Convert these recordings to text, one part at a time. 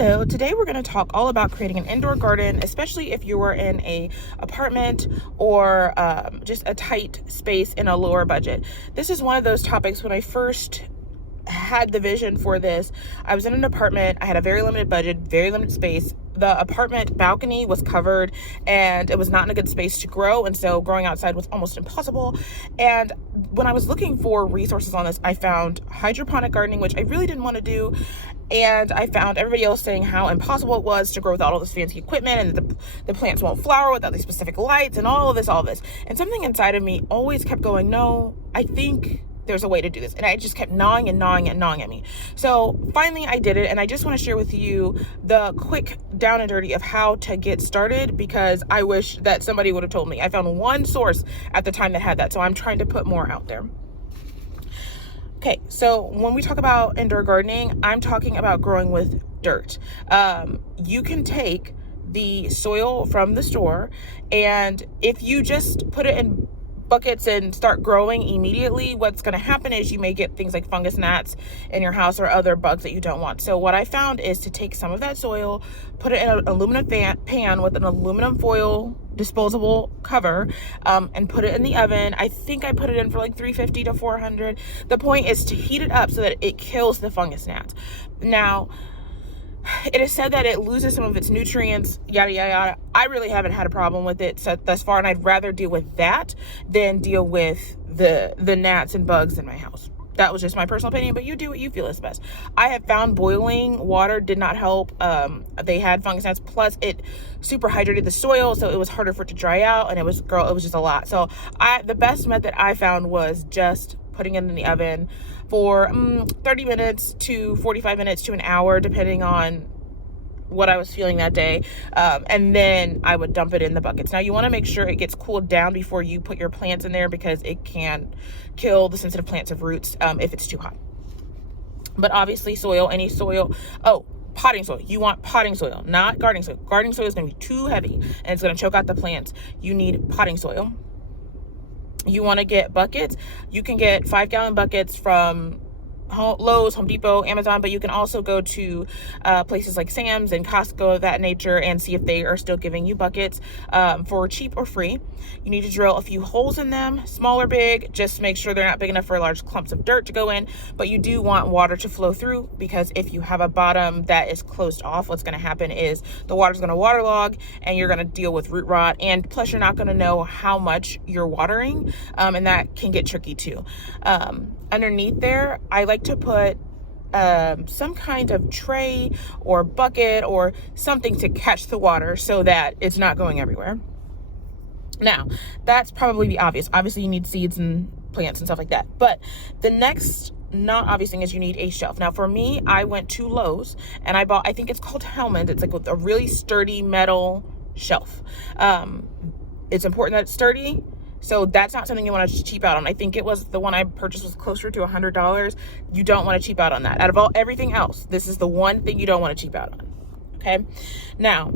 Hello, today we're going to talk all about creating an indoor garden, especially if you are in a apartment or just a tight space in a lower budget. This is one of those topics. When I first had the vision for this, I was in an apartment. I had a very limited budget, very limited space. The apartment balcony was covered and it was not in a good space to grow, and so growing outside was almost impossible. And when I was looking for resources on this, I found hydroponic gardening, which I really didn't want to do, and I found everybody else saying how impossible it was to grow without all this fancy equipment, and the plants won't flower without these specific lights and all of this. And something inside of me always kept going, no, I think there's a way to do this. And I just kept gnawing at me. So finally I did it, and I just want to share with you the quick down and dirty of how to get started, because I wish that somebody would have told me. I found one source at the time that had that, so I'm trying to put more out there. Okay, so when we talk about indoor gardening, I'm talking about growing with dirt. You can take the soil from the store, and if you just put it in buckets and start growing immediately, what's going to happen is you may get things like fungus gnats in your house or other bugs that you don't want. So what I found is to take some of that soil, put it in an aluminum pan with an aluminum foil disposable cover, and put it in the oven. I think I put it in for like 350 to 400. The point is to heat it up so that it kills the fungus gnats. Now, it is said that it loses some of its nutrients, yada, yada, yada. I really haven't had a problem with it thus far, and I'd rather deal with that than deal with the gnats and bugs in my house. That was just my personal opinion, but you do what you feel is best. I have found boiling water did not help. They had fungus gnats, plus it super hydrated the soil, so it was harder for it to dry out, and it was just a lot. So the best method I found was just putting it in the oven for 30 minutes to 45 minutes to an hour, depending on what I was feeling that day. And then I would dump it in the buckets. Now you want to make sure it gets cooled down before you put your plants in there, because it can kill the sensitive plants of roots if it's too hot. But obviously any soil, potting soil. You want potting soil, not gardening soil. Gardening soil is going to be too heavy and it's going to choke out the plants. You need potting soil. You want to get buckets. You can get 5-gallon buckets from Lowe's, Home Depot, Amazon, but you can also go to places like Sam's and Costco of that nature and see if they are still giving you buckets for cheap or free. You need to drill a few holes in them, small or big. Just make sure they're not big enough for large clumps of dirt to go in, but you do want water to flow through, because if you have a bottom that is closed off, what's going to happen is the water's going to waterlog and you're going to deal with root rot, and plus you're not going to know how much you're watering, and that can get tricky too. Underneath there, I like to put some kind of tray or bucket or something to catch the water so that it's not going everywhere. Now, that's probably the obvious. Obviously, you need seeds and plants and stuff like that. But the next not obvious thing is you need a shelf. Now, for me, I went to Lowe's and I bought, I think it's called Hellman. It's like with a really sturdy metal shelf. It's important that it's sturdy. So that's not something you want to cheap out on. I think it was the one I purchased was closer to $100. You don't want to cheap out on that. Out of everything else, this is the one thing you don't want to cheap out on. Okay. Now,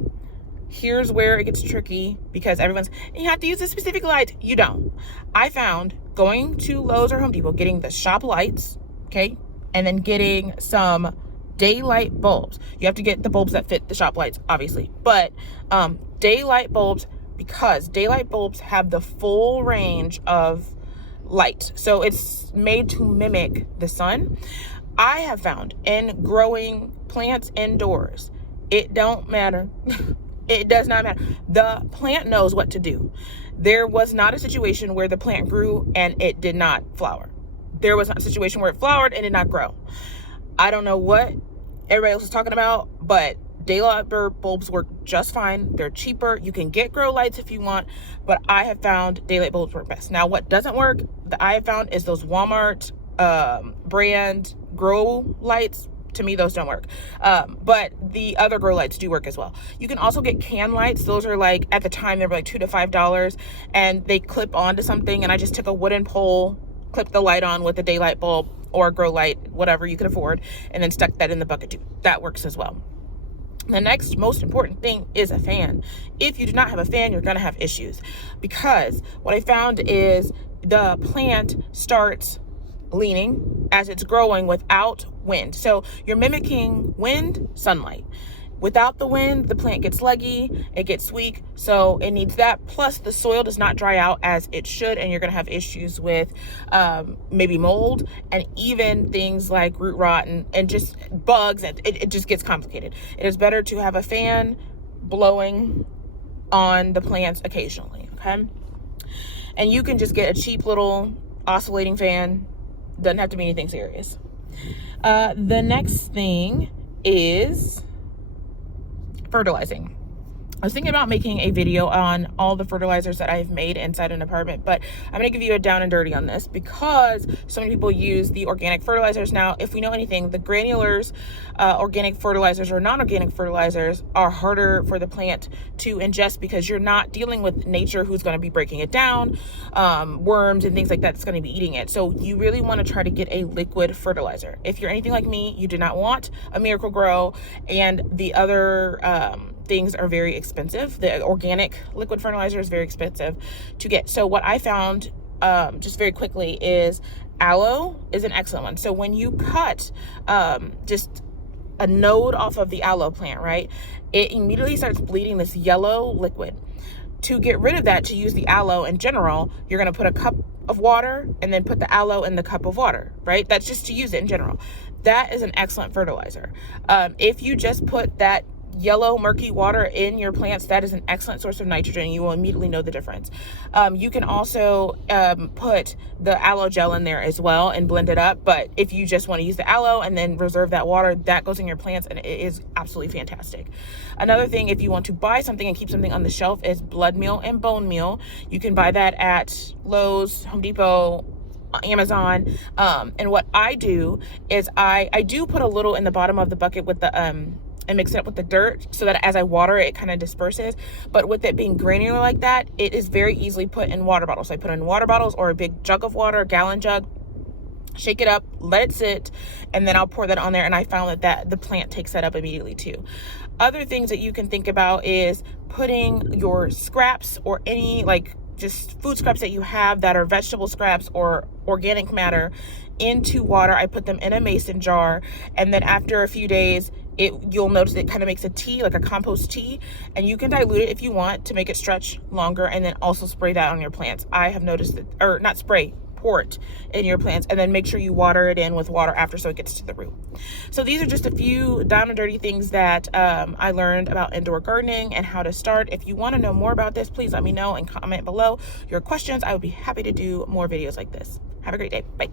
here's where it gets tricky, because you have to use a specific light. You don't. I found going to Lowe's or Home Depot, getting the shop lights, okay, and then getting some daylight bulbs. You have to get the bulbs that fit the shop lights, obviously, but daylight bulbs, because daylight bulbs have the full range of light. So it's made to mimic the sun. I have found in growing plants indoors, it don't matter. It does not matter. The plant knows what to do. There was not a situation where the plant grew and it did not flower. There was not a situation where it flowered and did not grow. I don't know what everybody else is talking about, but daylight bulbs work just fine. They're cheaper. You can get grow lights if you want, but I have found daylight bulbs work best. Now, what doesn't work that I have found is those Walmart brand grow lights. To me, those don't work. But the other grow lights do work as well. You can also get can lights. Those are like, at the time, they were like $2 to $5, and they clip onto something. And I just took a wooden pole, clipped the light on with a daylight bulb or a grow light, whatever you could afford, and then stuck that in the bucket too. That works as well. The next most important thing is a fan. If you do not have a fan, you're going to have issues, because what I found is the plant starts leaning as it's growing without wind. So you're mimicking wind, sunlight. Without the wind, the plant gets leggy, it gets weak, so it needs that. Plus, the soil does not dry out as it should, and you're going to have issues with maybe mold and even things like root rot and just bugs. It just gets complicated. It is better to have a fan blowing on the plants occasionally, okay? And you can just get a cheap little oscillating fan. Doesn't have to be anything serious. The next thing is fertilizing. I was thinking about making a video on all the fertilizers that I've made inside an apartment, but I'm going to give you a down and dirty on this because so many people use the organic fertilizers. Now, if we know anything, the granulars, organic fertilizers or non-organic fertilizers are harder for the plant to ingest because you're not dealing with nature who's going to be breaking it down, worms and things like that that's going to be eating it. So you really want to try to get a liquid fertilizer. If you're anything like me, you do not want a Miracle-Gro, and the other things are very expensive. The organic liquid fertilizer is very expensive to get. So what I found just very quickly is aloe is an excellent one. So when you cut just a node off of the aloe plant, right, it immediately starts bleeding this yellow liquid. To get rid of that, to use the aloe in general, you're going to put a cup of water and then put the aloe in the cup of water, right? That's just to use it in general. That is an excellent fertilizer. If you just put that yellow murky water in your plants, that is an excellent source of nitrogen. You will immediately know the difference. You can also put the aloe gel in there as well and blend it up, but if you just want to use the aloe and then reserve that water, that goes in your plants and it is absolutely fantastic. Another thing, if you want to buy something and keep something on the shelf, is blood meal and bone meal. You can buy that at Lowe's, Home Depot, Amazon. And what I do is I do put a little in the bottom of the bucket with the and mix it up with the dirt so that as I water it, it kind of disperses. But with it being granular like that, it is very easily put in water bottles. So I put it in water bottles or a big jug of water, a gallon jug, shake it up, let it sit, and then I'll pour that on there. And I found that the plant takes that up immediately too. Other things that you can think about is putting your scraps or any like just food scraps that you have that are vegetable scraps or organic matter into water. I put them in a mason jar, and then after a few days, you'll notice it kind of makes a tea, like a compost tea, and you can dilute it if you want to make it stretch longer, and then also spray that on your plants. I have noticed that, or not spray, pour it in your plants, and then make sure you water it in with water after so it gets to the root. So these are just a few down and dirty things that I learned about indoor gardening and how to start. If you want to know more about this, please let me know and comment below your questions. I would be happy to do more videos like this. Have a great day. Bye.